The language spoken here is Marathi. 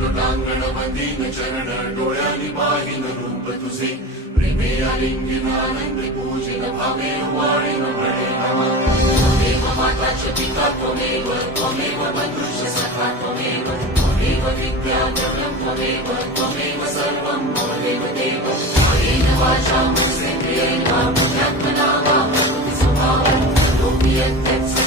लोटांगणवतीन चरण डोळ्याली पाहिन रूप तुझे प्रेमे आलिंगन आनंद पूजन भावे वाळीन म्हणे नमा त्वमेव माताच पिता त्वमेव त्वमेव बंधुश्च सखा त्वमेव त्वमेव विद्या द्रव्यं त्वमेव त्वमेव सर्वं मम देवदेव कायेन वाचा मनसेन्द्रियेण वा बुद्ध्यात्मना वा स्वभावं लोकि यत्